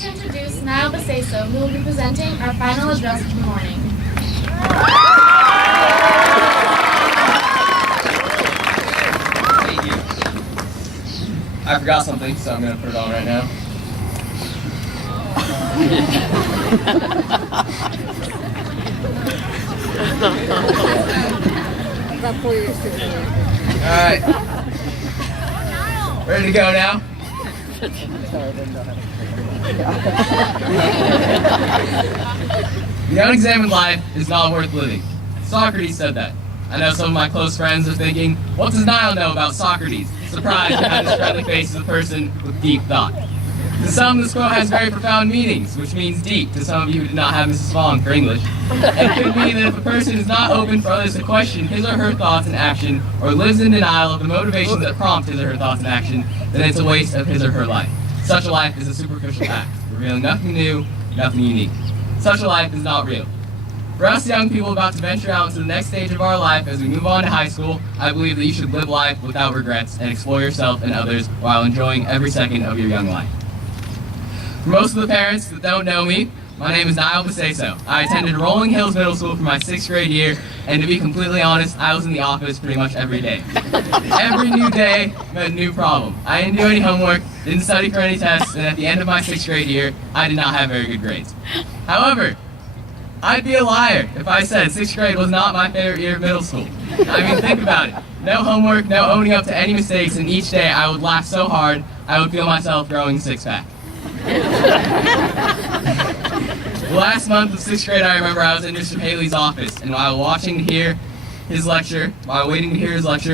to introduce Nael Bseiso, who will be presenting our final address of the morning. Thank you. I forgot something, so I'm going to put it on right now. Alright. Ready to go now? The unexamined life is not worth living. Socrates said that. I know some of my close friends are thinking, what does Nael know about Socrates? Surprised at his friendly face as a person with deep thought. To some, this quote has very profound meanings, which means deep to some of you who did not have Mrs. Fong for English. It could mean that if a person is not open for others to question his or her thoughts and action, or lives in denial of the motivations that prompt his or her thoughts and action, then it's a waste of his or her life. Such a life is a superficial act, revealing nothing new, nothing unique. Such a life is not real. For us young people about to venture out into the next stage of our life as we move on to high school, I believe that you should live life without regrets and explore yourself and others while enjoying every second of your young life. For most of the parents that don't know me, my name is Nael Bseiso. I attended Rolling Hills Middle School for my 6th grade year, and to be completely honest, I was in the office pretty much every day. Every new day meant a new problem. I didn't do any homework, didn't study for any tests, and at the end of my 6th grade year, I did not have very good grades. However, I'd be a liar if I said 6th grade was not my favorite year of middle school. I mean, think about it. No homework, no owning up to any mistakes, and each day I would laugh so hard, I would feel myself growing a six-pack. The last month of 6th grade, I remember I was in Mr. Haley's office, and while waiting to hear his lecture,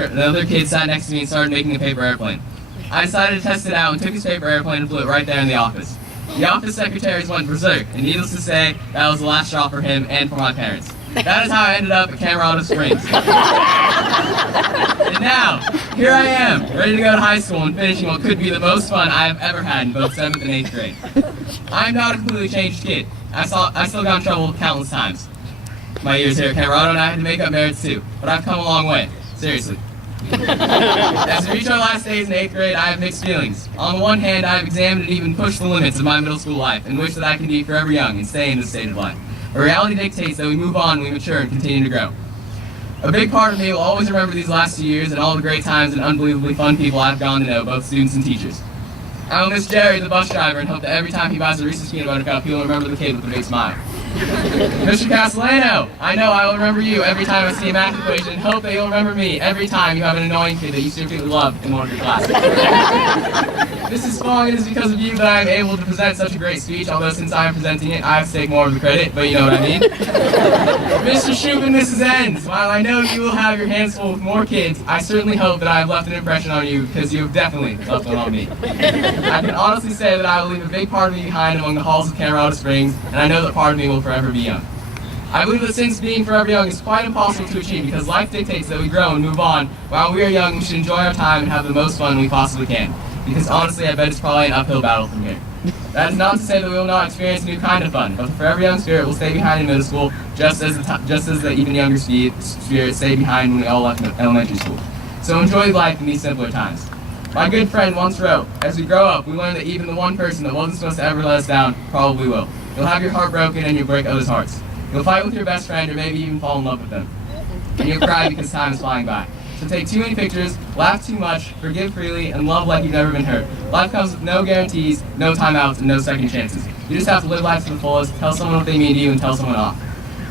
another kid sat next to me and started making a paper airplane. I decided to test it out and took his paper airplane and flew it right there in the office. The office secretaries went berserk, and needless to say, that was the last straw for him and for my parents. That is how I ended up at Camerado Springs. And now, here I am, ready to go to high school and finishing what could be the most fun I have ever had in both 7th and 8th grade. I am not a completely changed kid. I still got in trouble countless times. My years here at Camerado, and I had to make up merits too, but I've come a long way. Seriously. As we reach our last days in 8th grade, I have mixed feelings. On the one hand, I have examined and even pushed the limits of my middle school life and wish that I can be forever young and stay in this state of life. But reality dictates that we move on, we mature, and continue to grow. A big part of me will always remember these last 2 years and all the great times and unbelievably fun people I've gone to know, both students and teachers. I will miss Jerry, the bus driver, and hope that every time he buys a Reese's Peanut Butter Cup, he'll remember the kid with the big smile. Mr. Castellano, I know I will remember you every time I see a math equation and hope that you'll remember me every time you have an annoying kid that you secretly love in one of your classes. Mrs. Fong, it is because of you that I am able to present such a great speech, although since I am presenting it, I have to take more of the credit, but you know what I mean. Mr. Shoup and Mrs. Enns, while I know you will have your hands full with more kids, I certainly hope that I have left an impression on you, because you have definitely left one on me. I can honestly say that I will leave a big part of me behind among the halls of Camerado Springs, and I know that part of me will forever be young. I believe that since being forever young is quite impossible to achieve because life dictates that we grow and move on, while we are young we should enjoy our time and have the most fun we possibly can. Because honestly, I bet it's probably an uphill battle from here. That is not to say that we will not experience a new kind of fun, but the forever young spirit will stay behind in middle school, just as the even younger spirit stayed behind when we all left elementary school. So enjoy life in these simpler times. My good friend once wrote, as we grow up, we learn that even the one person that wasn't supposed to ever let us down probably will. You'll have your heart broken and you'll break others' hearts. You'll fight with your best friend or maybe even fall in love with them. And you'll cry because time is flying by. So take too many pictures, laugh too much, forgive freely, and love like you've never been hurt. Life comes with no guarantees, no timeouts, and no second chances. You just have to live life to the fullest, tell someone what they mean to you, and tell someone off.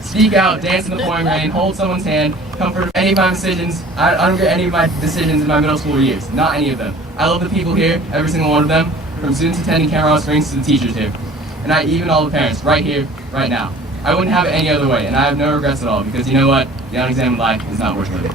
Speak out, dance in the pouring rain, hold someone's hand, comfort any of my decisions. I don't regret any of my decisions in my middle school years. Not any of them. I love the people here, every single one of them, from students attending Camerado Springs to the teachers here. And even all the parents, right here, right now. I wouldn't have it any other way, and I have no regrets at all, because you know what? The unexamined life is not worth living.